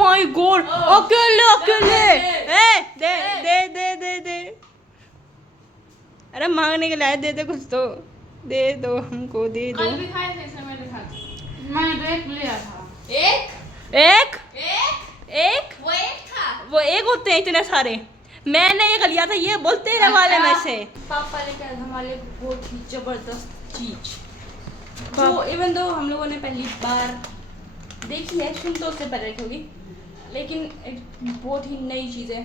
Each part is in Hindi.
माय गॉड, अकेले अकेले। ए दे दे दे दे दे। अरे मांगने के लिए दे दे, कुछ तो दे दो हमको, दे दो। कल भी खाए थे समय लिखा, मैंने तो एक लिया था। एक एक एक वो एक था। वो एक होते हैं इतने सारे। मैंने एक लिया था, ये बोलते रहे वाले में से। पापा लेके आए हमारे लिए बहुत ही जबरदस्त चीज, जो इवन दो हम लोगों ने पहली बार देखी है, सुन तो उससे पहले देखी होगी, लेकिन एक बहुत ही नई चीज है।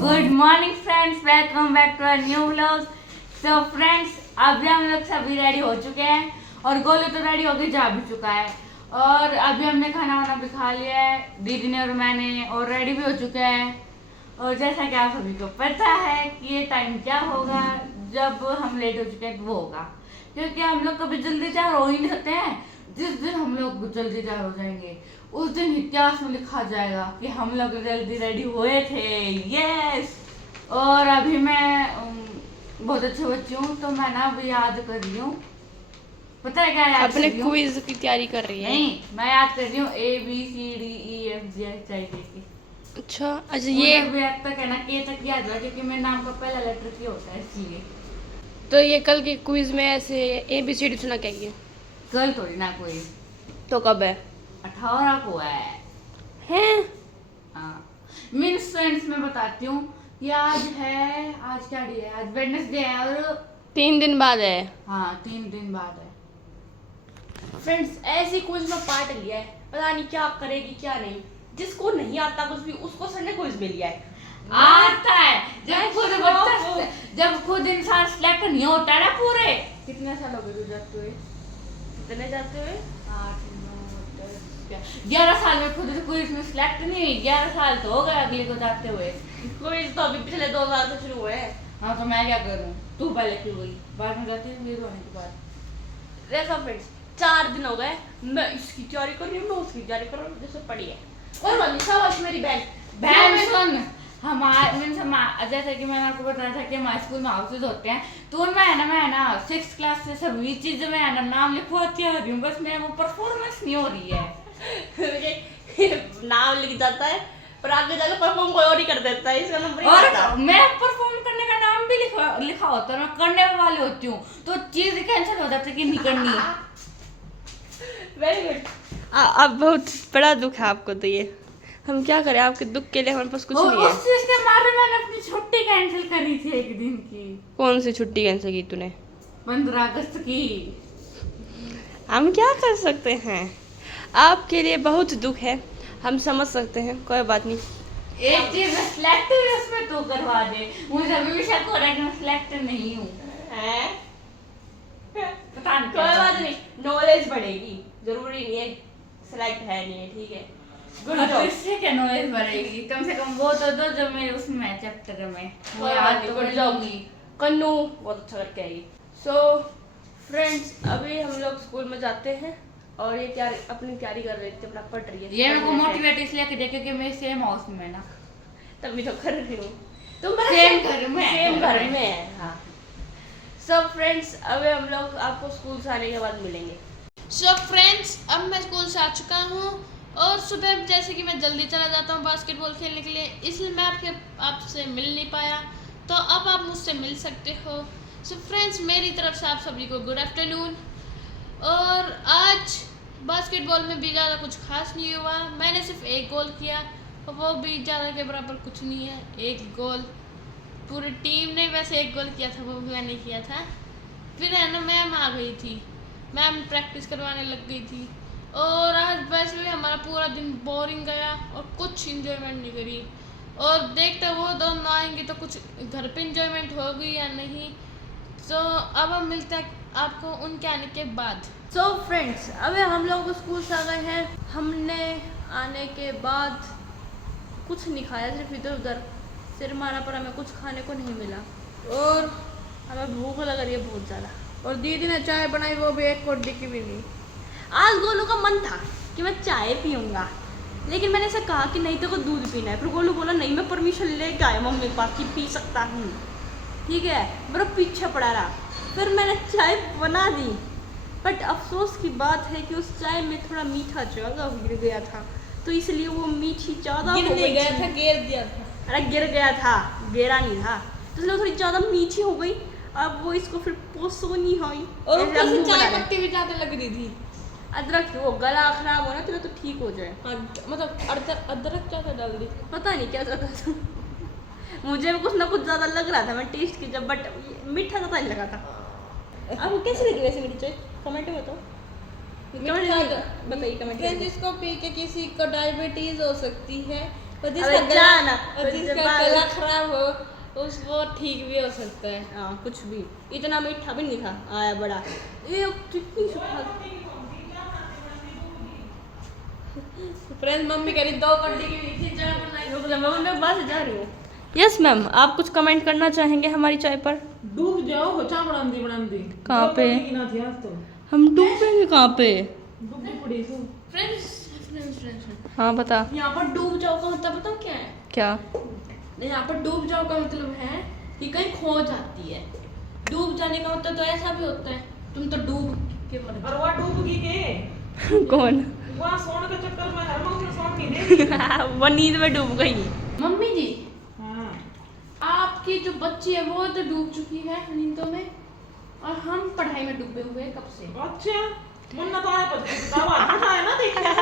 Good morning friends, welcome back to our new vlog. So friends, अभी हम लोग सभी रेडी हो चुके हैं और गोलू तो रेडी होकर जा भी चुका है, और अभी हमने खाना वाना भी खा लिया है, दीदी ने और मैंने, और रेडी भी हो चुके हैं। और जैसा कि आप सभी को पता है कि ये टाइम क्या होगा, जब हम लेट हो चुके हैं वो होगा, क्योंकि हम लोग कभी जल्दी तैयार हो ही नहीं सकते हैं। जिस दिन हम लोग जल्दी तैयार हो जाएंगे उस दिन इतिहास में लिखा जाएगा कि हम लोग जल्दी रेडी हुए थे। यस। और अभी मैं बहुत अच्छी बच्ची हूँ, तो मैं ना अभी याद कर रही हूँ, पता है क्या याद अपने कर रही हूँ? क्विज की तैयारी कर रही है। नहीं, मैं याद कर रही हूँ ABCDEFGHIJ। अच्छा अच्छा, ये अभी तक है ना, के तक याद रहा, क्योंकि मेरे नाम का पहला लेटर क्या होता है, इसलिए। तो ये कल के क्विज में ऐसे ABCD सुना क्या ये? कल थोड़ी ना कोई, तो कब है? 18 को है। हैं? हाँ, मीन्स फ्रेंड्स मैं बताती हूँ कि आज है, आज क्या डे है, आज वेडनेसडे है, और 3 दिन बाद है। हाँ 3 दिन बाद है। फ्रेंड्स, ऐसी क्विज में पार्ट लिया है, पता नहीं क्या करेगी क्या नहीं। जिसको नहीं आता कुछ भी, उसको सर ने क्विज में लिया है। आता है जब खुद इंसान सिलेक्ट नहीं होता है ना पूरे। कितने साल हो गए जाते हुए? कितने जाते हुए? 8 9 10 11 साल में खुद से कोई इसमें सिलेक्ट नहीं हुई। 11 साल तो हो गए अगले को जाते हुए। क्विज तो अभी पिछले 2 साल से शुरू हुए हैं। हाँ, तो मैं क्या करूँ? तू पहले क्यों गई? बाद में जाती है, मेरे होने के बाद। देखो फ्रेंड्स, 4 दिन हो गए, मैं इसकी तैयारी कर रही हूँ, मैं उसकी तैयारी कर रही हूँ, जैसे पड़ी है। और वाली शाबाश मेरी बहन सुन, जैसे कि मैंने आपको बताया था कि हमारे स्कूल में हाउसेज होते हैं, तो उनमें है ना 6th क्लास से सभी चीज़ों में है ना नाम लिखवाती आ रही हूँ, बस मेरा वो परफॉर्मेंस नहीं हो रही है। नाम लिख जाता है पर आगे जाकर परफॉर्म कोई और ही कर देता है, इसका नंबर ही और नहीं आता। मैं परफॉर्म करने का नाम भी लिखा होता है, मैं करने वाली होती हूँ, तो चीज़ कैंसिल हो जाती है कि नहीं करनी। Very good. अब बहुत बड़ा दुख है आपको, तो ये हम क्या करें, आपके दुख के लिए हमारे पास कुछ नहीं है। उस चीज़ के मारे मैंने अपनी छुट्टी कैंसिल करी थी एक दिन की। कौन सी छुट्टी कैंसिल की तूने? 15 अगस्त की। हम क्या कर सकते हैं, आपके लिए बहुत दुख है, हम समझ सकते हैं, कोई बात नहीं। एक चीज में सिलेक्ट हुई, उसमें तू करवा दे। मुझे अभी भी शक हो रहा है कि मैं सिलेक्ट नहीं हूँ। पता नहीं, कोई बात नहीं, नॉलेज बढ़ेगी, जरूरी नहीं है सिलेक्ट है नहीं है, ठीक है। Good job. इससे क्या नॉलेज बढ़ेगी? कम से कम वो तो दो जो मेरे उसमें चैप्टर में वो याद तो कर जाऊंगी। कन्नू बहुत अच्छा करके आएगी। सो फ्रेंड्स, अभी हम लोग स्कूल में जाते हैं और ये क्या अपनी तैयारी कर रही थी, अपना पढ़ रही है। ये मेरे को मोटिवेट इसलिए कर दिया क्योंकि मैं सेम हाउस में है ना, तभी तो कर रही हूँ। तुम सेम घर में है। हाँ। सो फ्रेंड्स, अभी हम लोग आपको स्कूल से आने के बाद मिलेंगे। सो फ्रेंड्स, अब मैं स्कूल से आ चुका हूँ और सुबह जैसे कि मैं जल्दी चला जाता हूँ बास्केटबॉल खेलने के लिए, इसलिए मैं आपसे मिल नहीं पाया, तो अब आप मुझसे मिल सकते हो। सो फ्रेंड्स, मेरी तरफ से आप सभी को गुड आफ्टरनून। और आज बास्केटबॉल में भी ज़्यादा कुछ खास नहीं हुआ, मैंने सिर्फ एक गोल किया और वो भी ज़्यादा के बराबर कुछ नहीं है, एक गोल। पूरी टीम ने वैसे एक गोल किया था, वो भी मैंने किया था। फिर है ना मैम आ गई थी, मैम प्रैक्टिस करवाने लग गई थी, और आज वैसे भी हमारा पूरा दिन बोरिंग गया और कुछ इंजॉयमेंट नहीं करी। और देखते वो दोनों आएंगे तो कुछ घर पे इंजॉयमेंट होगी या नहीं। तो अब हम मिलते हैं आपको उनके आने के बाद। सो फ्रेंड्स, अभी हम लोग स्कूल से आ गए हैं। हमने आने के बाद कुछ नहीं खाया, सिर्फ इधर उधर सिर मारा, पर हमें कुछ खाने को नहीं मिला और हमें भूख लग रही है बहुत ज़्यादा। और दीदी ने चाय बनाई, वो भी एक कोडी की भी नहीं। आज गोलू का मन था कि मैं चाय पीऊँगा, लेकिन मैंने ऐसे कहा कि नहीं तो को दूध पीना है, फिर गोलू बोला नहीं मैं परमिशन लेके आया मम्मी के पास कि पी सकता हूँ, ठीक है। मेरा पीछे पड़ा रहा, फिर मैंने चाय बना दी बट अफसोस की बात है कि उस चाय में थोड़ा मीठा ज़्यादा गिर गया था, तो इसलिए वो मीठी ज़्यादा हो गई गया थी। था, गिर दिया था। अरे गिर गया था, गिरा नहीं था, तो इसलिए वो थोड़ी ज़्यादा मीठी हो गई। अब वो इसको फिर पोसो नहीं हुई और ऊपर से चाय पत्ती भी ज्यादा लग रही थी। अदरक वो गला खराब होना तो ठीक हो जाए। हाँ, मतलब अदरक ज्यादा डाल दी। पता नहीं क्या ज़्यादा था, मुझे भी कुछ ना कुछ ज़्यादा लग रहा था, मैं टेस्ट की जब, बट मीठा ज़्यादा नहीं लगा था। आपको कैसी लगी वैसे मेरी चाय, कमेंट में बताओ, बताइए कमेंट फ्रेंड्स, में। इसको पी के किसी को डायबिटीज हो सकती है, और अबे जिसका जाना, गला और जिसका गला खराब हो वो ठीक भी हो सकता है। हाँ कुछ भी, इतना मीठा भी नहीं था, आया बड़ा ये कितनी सूखा। फ्रेंड्स, मम्मी कह रही 2 घंटे की मीठी चाय बनाई। मैं बाहर से जा रही हूँ। यस मैम, आप कुछ कमेंट करना चाहेंगे हमारी चाय पर? डूब जाओ हो चा बनांदी कहाँ पे? की ना थी आज तो हम डूबेंगे कहाँ पे? डूबी पड़ी थी। फ्रेंड्स, हाँ बता। यहाँ पर डूब जाओ का मतलब बताओ क्या है? क्या? यहाँ पर डूब जाओ का मतलब है कि कहीं खो जाती है। डूब जाने का मतलब तो ऐसा भी होता है, तुम तो डूब के मर गए। और वहाँ डूब गई के कौन? वहाँ सोने के चक्कर में हर वक्त सोन नहीं दे। वो नींद में डूब गई। मम्मी जी, हाँ आपकी जो बच्ची है वो तो डूब चुकी है नींदों में, और हम पढ़ाई में डूबे हुए हैं कब से। अच्छा मुन्ना तो आया पर किताब आता है ना देखिए।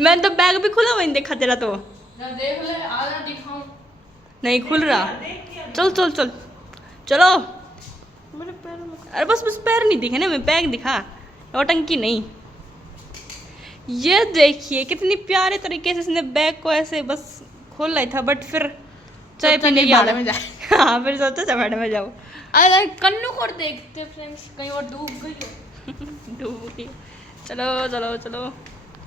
मैंने तो बैग भी खुला हुआ नहीं देखा तेरा तो। ना देख ले, आधा दिखाऊं। नहीं खुल रहा। चल चल चल चलो। अरे बस बस पैर नहीं दिखे ना, मैं बैग दिखा, नौटंकी नहीं। ये देखिए कितनी प्यारे तरीके से इसने बैग को ऐसे बस खोल रहा था, बट फिर चाय पीने की आदत में जा। हाँ फिर सोचा चपाटे में जाओ। अरे कन्नू को देखते फ्रेंड्स, कहीं और डूब गई हो। डूब गई। चलो चलो चलो।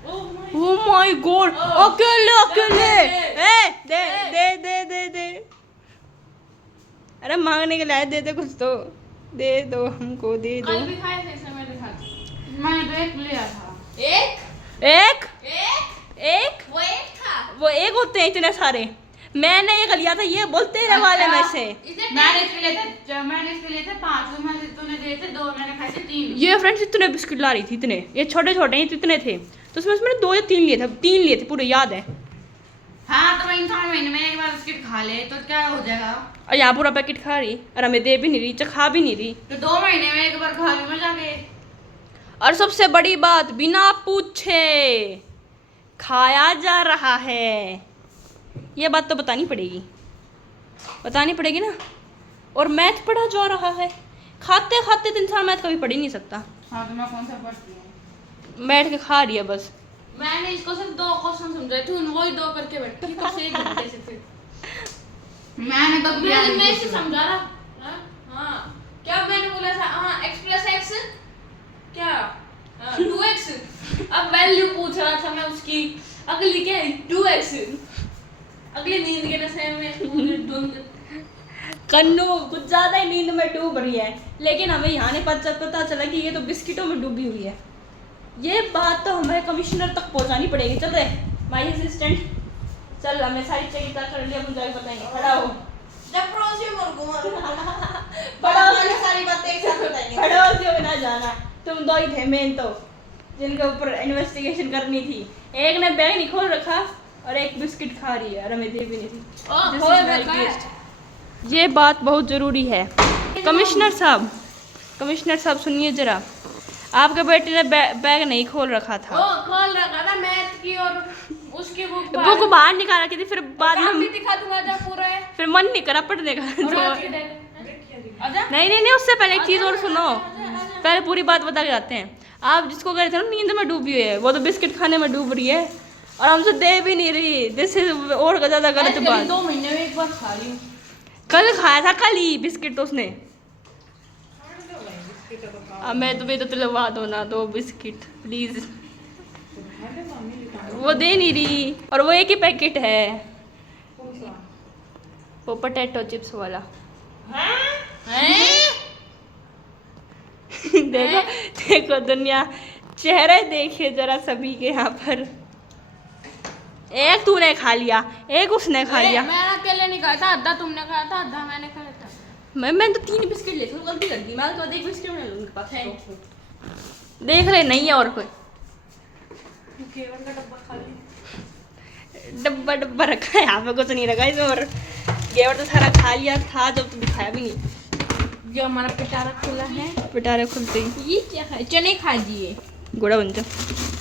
Oh my, oh my God, अकेले अकेले। ए दे दे दे दे दे। अरे मांगने के लिए आए, दे दे कुछ तो, दे दो हमको, दे दो। कल भी खाए थे समय दिखा। मैंने तो एक लिया था। एक एक एक एक वो एक था। वो एक होते हैं इतने सारे, मैंने एक लिया था, ये बोलते रहे वाले में से। इसे मैंने इसके लिए थे, मैंने इसके लिए थे 5, मैं तूने दिए थे 2, मैंने खाए थे 3। ये फ्रेंड्स इतने बिस्किट ला रही थी, इतने, ये छोटे छोटे हैं, इतने थे, तो उसमें मैंने 2 या 3 लिए थे, 3 लिए थे पूरे, याद है। हाँ तो मैं इंसान महीने में एक बार बिस्किट खा ले तो क्या हो जाएगा? और यहाँ पूरा पैकेट खा रही, और हमें दे भी नहीं रही, चखा भी नहीं रही। तो 2 महीने में एक बार खा लूँ मैं जाके। और सबसे बड़ी बात, बिना पूछे खाया जा रहा है, ये बात तो बतानी पड़ेगी, बतानी पड़ेगी ना। और मैथ पढ़ा जा रहा है, खाते खाते तो इंसान मैथ कभी पढ़ ही नहीं सकता। हाँ तो मैं कौन सा पढ़ती हूँ? बैठ के खा रही है बस। मैंने इसको सिर्फ 2 क्वेश्चन समझाए थे, वही 2 करके बैठी कब से 1 घंटे से। फिर मैंने तो किया नहीं मैं कुछ। इसे समझा रहा। हाँ? हाँ क्या मैंने बोला था? हाँ x + x क्या 2x। अब वैल्यू पूछ रहा था मैं उसकी, अगली क्या है 2x, अगली नींद के नशे में धुंध। कन्नू कुछ ज्यादा ही नींद में डूब रही है, लेकिन हमें यहाँ नहीं पता चला कि ये तो बिस्किटों में डूबी हुई है। ये बात तो हमें कमिश्नर तक पहुँचानी पड़ेगी। चल रहे माई असिस्टेंट, चल हमें सारी चेक कर लिया, मुझे बताएंगे, खड़ा हो। जब पड़ोसी पड़ोसी सारी बातें एक साथ बताएंगे। पड़ोसियों में ना जाना, तुम 2 ही थे मेन तो, जिनके ऊपर इन्वेस्टिगेशन करनी थी। एक ने बैग नहीं खोल रखा और एक बिस्किट खा रही है, और हमें दे भी नहीं थी। This is very waste. ये बात बहुत ज़रूरी है। कमिश्नर साहब सुनिए ज़रा, आपके बेटे ने बैग नहीं खोल रखा था। वो खोल रखा था मैथ की, और उसकी बुक बुक बाहर निकाल रखी थी, फिर बाद भी में दिखा दूंगा जब पूरा है। फिर मन नहीं करा पढ़ने का। नहीं, उससे पहले एक चीज़ और सुनो, पहले पूरी बात बता के जाते हैं। आप जिसको कह रहे थे ना नींद में डूबी हुई है, वो तो बिस्किट खाने में डूब रही है और हमसे दे भी नहीं रही। दिस इज और ज़्यादा गलत बात। 2 महीने में एक बार खा रही हूँ। कल खाया था, कल ही बिस्किट तो उसने। अब मैं तुम्हें तो तुलवा दो ना, 2 बिस्किट प्लीज। वो दे नहीं रही, और वो एक ही पैकेट है, वो पोटैटो चिप्स वाला। देखो देखो दुनिया, चेहरे देखिए जरा सभी के यहाँ पर। एक तूने खा लिया, एक उसने खा लिया। मैं अकेले नहीं खाया था, आधा तुमने खाया था, आधा मैंने खाया था। मैं तो 3 बिस्किट ले, गलती कर दी। मैं तो 1 बिस्किट में उनके पास है। देख ले नहीं है और कोई केवल का डब्बा खाली। डब्बा रखा है यहाँ पे, कुछ नहीं रखा इसमें। और गेवर तो सारा खा लिया था जब तो दिखाया भी नहीं। जो हमारा पिटारा खुला है, पिटारे खुलते ही ये क्या है? चने खा दिए। गोड़ा बन जा।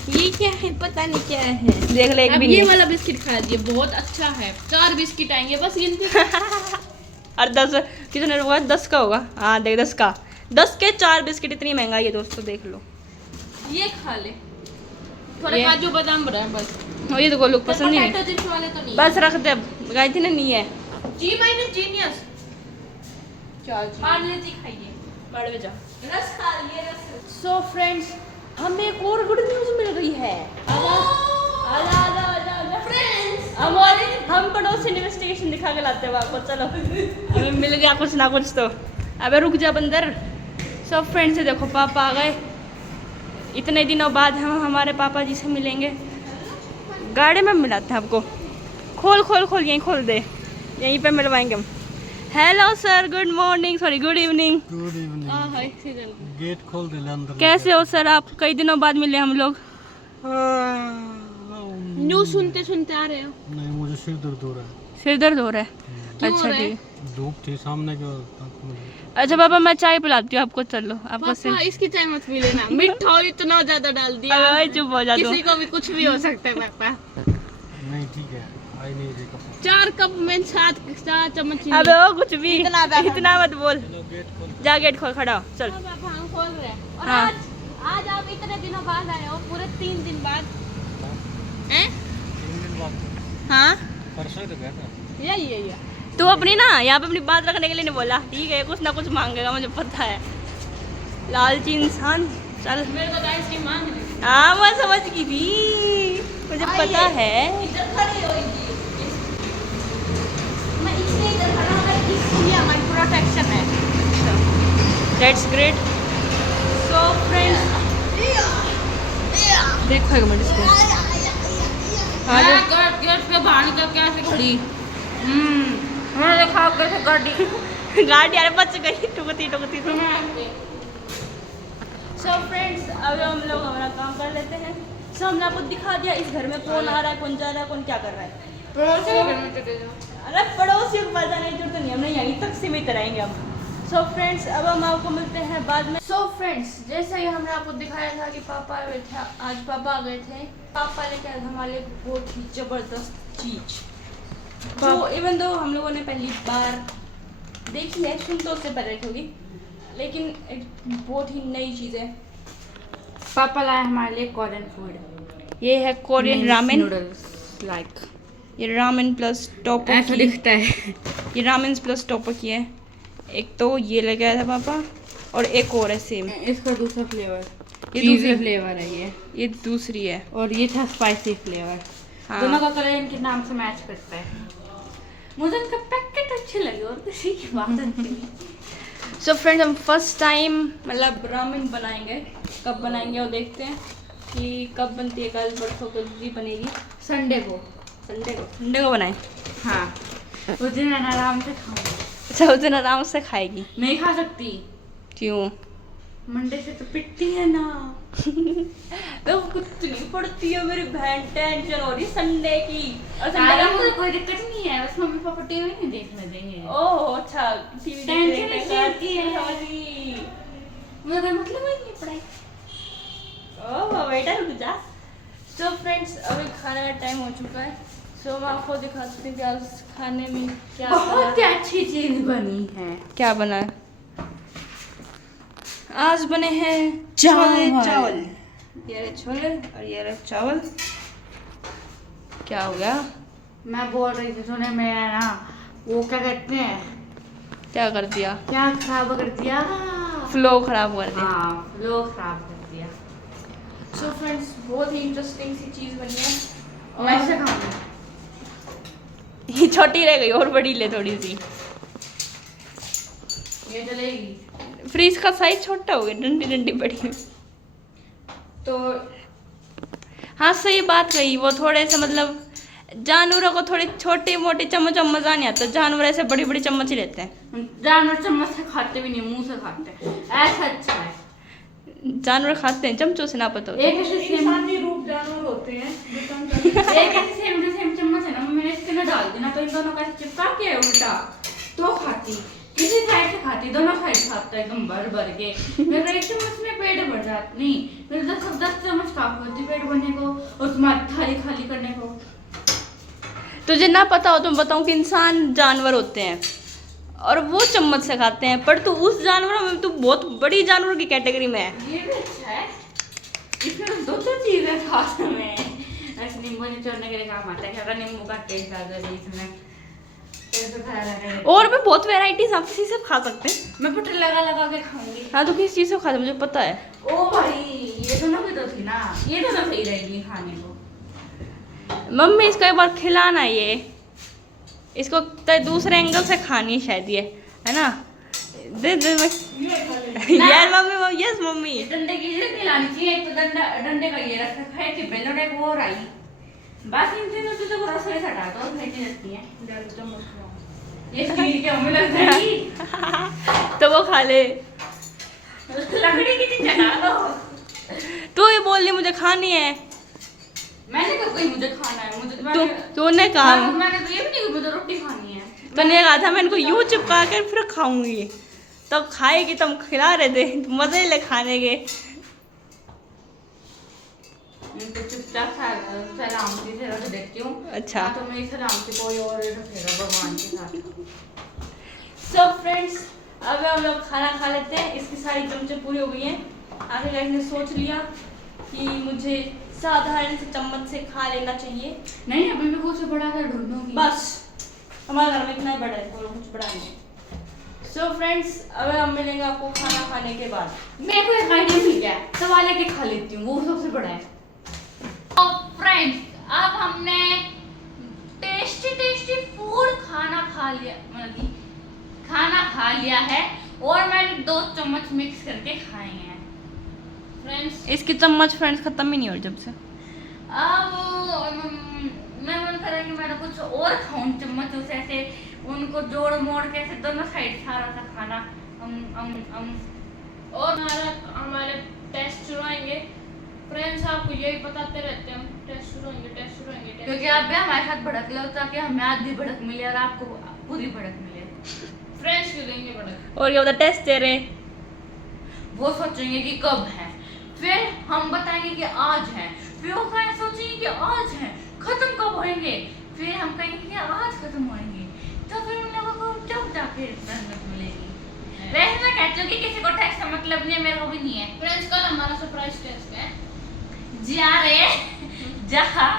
ये क्या है? पता नहीं क्या है। देख ले एक अब भी ये नहीं। वाला बिस्किट खा दिए, बहुत अच्छा है। 4 बिस्किट आएंगे बस गिनती। और 10 कितने होगा? 10 का होगा। हाँ देख 10 का, 10 के 4 बिस्किट। इतनी महंगाई है दोस्तों, देख लो। ये खा ले, थोड़ा ये- काजू बादाम भरा है बस। और ये तो गोलू को पसंद ही नहीं। पोटैटो चिप्स वाले तो नहीं। बस रख दे, अब गाय थी ना, नहीं है। जी माइनस जीनियस। चल पार्ले जी खाइए। बाड़ में जा। रस खा लिए, रस। सो फ्रेंड्स, हमें एक और गुड न्यूज़ मिल रही है। आजा आजा आजा आजा फ्रेंड्स, हम पड़ोस इन्वेस्टिगेशन दिखा के लाते हैं आपको। चलो हमें मिल गया कुछ ना कुछ तो। अबे रुक जा बंदर। सो फ्रेंड्स, देखो पापा आ गए। इतने दिनों बाद हम हमारे पापा जी से मिलेंगे। गाड़ी में मिलाते हैं आपको। खोल खोल खोल, यहीं खोल दे, यहीं पे मिलवाएंगे हम। Hello sir, good morning, sorry good evening. Good evening. Hi season. Gate खोल दे ले अंदर। कैसे हो सर आप? कई दिनों बाद मिले हम लोग। न्यूज़ सुनते सुनते आ रहे हो। नहीं, मुझे सिर दर्द हो रहा है। सिर दर्द हो रहा है? क्यों हो अच्छा रहा है? ठीक। धूप थी सामने के। अच्छा पापा, मैं चाय पिलाती हूँ आपको। चलो आपको पापा इसकी चाय मत पी लेना, मीठा इतना ज्यादा डाल दिया। अबे चुप हो जा तू। किसी को भी कुछ भी हो सकता है पापा। नहीं ठीक है, आई नहीं रही कप। 4 कप में 7 चम्मच चीनी। अबे ओ कुछ भी इतना मत बोल। चलो गेट खोल। जा गेट खोल, खड़ा हो, चल। हाँ, पापा हम खोल रहे हैं। और हाँ। आज आप इतने दिनों बाद आए हो, पूरे 3 दिन बाद। हैं? 3 दिन बाद। हाँ, परसों ही तो गया था। यही तू अपनी ना यहाँ पे अपनी बात रखने के लिए नहीं बोला, ठीक है? कुछ ना कुछ मांगेगा, मुझे पता है। लालची इंसान। चल। मेरे को तो आइसक्रीम मांग रही। हाँ मैं समझ गई थी, मुझे पता है। इधर खड़ी होगी। मैं इसलिए इधर खड़ा हूँ, इसलिए हमारी प्रोटेक्शन है। That's great. सो फ्रेंड्स, देखो एक मिनट इसको। हाँ जो गेट के बाहर निकल के ऐसे खड़ी। मैंने देखा कैसे गाड़ी। गाड़ी यार बच गई, टुकती टुकती तो। सो फ्रेंड्स, अब हम लोग हमारा काम कर लेते हैं। सो हमने आपको दिखा दिया इस घर में कौन आ रहा है, कौन जा रहा है, कौन क्या कर रहा है। अरे पड़ोसियों को पता नहीं, जरूरत नहीं, हमने यहीं तक सीमित रहेंगे अब। सो फ्रेंड्स, अब हम आपको मिलते हैं बाद में। सो फ्रेंड्स, जैसे ही हमने आपको दिखाया था कि पापा आए थे, आज पापा आ गए थे। पापा लेके आए थे हमारे लिए बहुत ही ज़बरदस्त चीज़, जो इवन दो हम लोगों ने पहली बार देखी है, सुन तो उससे पहले रखी होगी, लेकिन एक बहुत ही नई चीज़ है। पापा लाए हमारे लिए कोरियन फूड। ये है कोरियन रामेन। नूडल्स लाइक ये रामेन प्लस टॉपर ऐसा की, दिखता है। ये रामेन प्लस टॉपर की है। एक तो ये लेके आया था पापा, और एक और है सेम। इसका दूसरा फ्लेवर, ये ये दूसरी- दूसरा फ्लेवर है ये दूसरी है। और ये था स्पाइसी फ्लेवर। हाँ। दोनों का कलर इनके नाम से मैच करता है। मुझे इनका पैकेट अच्छे लगे और किसी की बात नहीं। सो फ्रेंड्स, हम फर्स्ट टाइम मतलब रामेन बनाएंगे। कब बनाएंगे वो देखते हैं कि कब बनती है। कल परसों को भी बनेगी। संडे को। संडे को बनाएं। हाँ, उस दिन मैं आराम से खाऊंगी। अच्छा उस दिन आराम से खाएगी? नहीं खा सकती, क्यों? मंडे से तो पिटती है ना। तो कुछ नहीं पड़ती है मेरी बहन, टेंशन हो रही संडे की। और सारा संडे मुझे कोई दिक्कत नहीं है, बस मम्मी पापा टीवी नहीं देखने देंगे। ओह अच्छा, टीवी टेंशन इसलिए होती है। है। मुझे कोई मतलब ही नहीं पढ़ाई। ओह बेटा रुक जा। सो फ्रेंड्स, अभी खाने का टाइम हो चुका है। सो मैं आपको दिखाती हूँ कि आज खाने में क्या बहुत बना। अच्छी चीज बनी है। क्या बना है? आज बने हैं चावल। चावल। ये रहे छोले और ये रहे चावल। क्या हो गया? मैं बोल रही थी सुने, मैं ना वो क्या कहते हैं, क्या कर दिया? क्या खराब कर दिया। फ्लो खराब कर दिया। हाँ, लोग खराब कर दिया। सो फ्रेंड्स, बहुत ही इंटरेस्टिंग सी चीज़ बनी है। मैं इसे खाऊंगी। ये छोटी रह गई, और बड़ी ले थोड़ी सी। ये चलेगी फ्रीज का साइज छोटा हो गया, डंडी डंडी बड़ी हुई। तो। हाँ सही बात कही। वो थोड़े से मतलब जानवरों को थोड़ी छोटी मोटी चम्मच मजा नहीं आता, जानवर ऐसे बड़ी बड़ी चम्मच ही लेते हैं। जानवर चम्मच से खाते भी नहीं, मुंह से खाते हैं। ऐसा अच्छा है। जानवर खाते हैं चमचों से ना पता होता। एक ऐसे सेम इंसानी रूप जानवर होते हैं जो चमचा एक ऐसे सेम चम्मच है ना, मैंने इसके ना डाल दी ना तो इन दोनों का चिपका के उल्टा तो खाती, किसी साइड से खाती, दोनों साइड खाता एकदम भर भर के। मेरा एक चम्मच में पेट भर जाता नहीं, मेरे 10 चम्मच काफी होती पेट भरने को और तुम्हारी थाली खाली करने को। तुझे ना पता हो तो मैं बताऊं कि इंसान जानवर होते हैं और वो चम्मच से खाते हैं, पर तू उस जानवर में तू बहुत बड़ी जानवर की कैटेगरी में है। ये भी अच्छा है, इसमें तो दो चीजें खास में ऐसे नींबू निचोड़ने के लिए काम आता है, क्या नींबू का टेस्ट आ जाए इसमें तो खाया लगे। और भी बहुत वेराइटीज आप किसी से खा सकते हैं। मैं पुट लगा के खाऊंगी। हाँ तो किस चीज़ से खाते मुझे पता है। ओ भाई ये दोनों भी तो थी ना, ये दोनों सही रहेगी खाने को। मम्मी इसको एक बार खिलाना, ये इसको दूसरे एंगल से खानी शायद ये है ना। दे दे यार मम्मी, यस मम्मी। ये डंडे की चीज नहीं लानी चाहिए, एक तो डंडे का ये रखा है कि बेलन एक और आई, बस इन तीनों चीजों को रसोई से हटा दो, फेंकी जाती है। ये स्टील के हमें लग जाएगी तो वो खा ले। लकड़ी की चीज हटा दो। तू ये बोल रही मुझे खानी है, मैंने कब कही मुझे खाना है, मुझे तूने कहा। मैंने तो ये भी नहीं कि मुझे रोटी खानी है। तूने कहा था मैं इनको यूं चिपका कर फिर खाऊंगी, तब खाएगी, तुम खिला रहे थे, मजे ले खाने के। इनको चुपचाप सलामती से रख देती हूँ। अच्छा। तो मैं सलामती कोई और रखेगा भगवान के साथ। सो फ्रेंड्स अब हम लोग खाना खा लेते हैं, इसकी सारी चमचे पूरी हो गई हैं। आखिरकार इसने सोच लिया कि मुझे साधारण से चम्मच से खा लेना चाहिए। नहीं अभी भी कुछ बड़ा सा ढूंढूंगी। बस हमारे घर में इतना ही बड़ा है, और कुछ बड़ा नहीं है। सो फ्रेंड्स अब हम मिलेंगे आपको खाना खाने के बाद। मेरे को एक आइडिया मिल गया, सवाल लेके खा लेती हूँ, वो सबसे बड़ा है। तो फ्रेंड्स अब हमने टेस्टी फूड खाना खा लिया, मतलब खाना खा लिया है और मैंने 2 चम्मच मिक्स करके खाए हैं फ्रेंड्स। इसकी चम्मच फ्रेंड्स खत्म ही नहीं हो जब से। अब मैं मन कर रहा है कि मैं कुछ और खाऊं चम्मचों से, ऐसे उनको जोड़ मोड़ के ऐसे दोनों साइड सारा सा खाना। और हमारे टेस्ट शुरू होंगे फ्रेंड्स, आपको यही बताते रहते हैं हम टेस्ट शुरू होंगे क्योंकि आप भी हमारे साथ भड़क लो ताकि हमें आधी भड़क मिले और आपको पूरी भड़क मिले। फ्रेंड्स क्यों देंगे भड़क। और ये होता टेस्ट तेरे। वो सोचेंगे कि कब है, फिर हम बताएंगे कि आज है, फिर वो सोचेंगे कि आज है, खत्म कब होंगे, फिर हम कहेंगे कि आज खत्म होंगे, तो फिर उन लोगों को जब जाके रंगत मिलेगी। वैसे मैं कहती हूँ कि किसी को टेस्ट का मतलब नहीं है, मेरे को भी नहीं है। फ्रेंड्स कल हमारा सरप्राइज टेस्ट है। जा रे जहाँ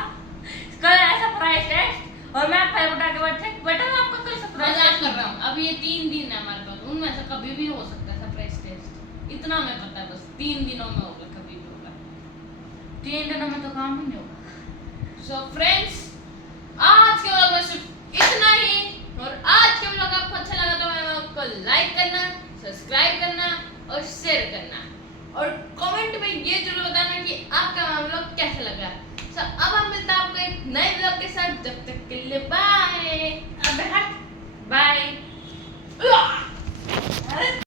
कल ऐसा सरप्राइज टेस्ट और मैं पहले उठा के बैठे बेटा मैं आपको कल सरप्राइज मजाक कर रहा हूँ। अब ये 3 दिन है हमारे पास, उनमें से कभी भी हो सकता है सरप्राइज टेस्ट, इतना हमें पता है। बस 3 दिनों में होगा, कभी भी होगा। 3 दिनों में तो काम ही नहीं होगा। सो फ्रेंड्स आज के व्लॉग में सिर्फ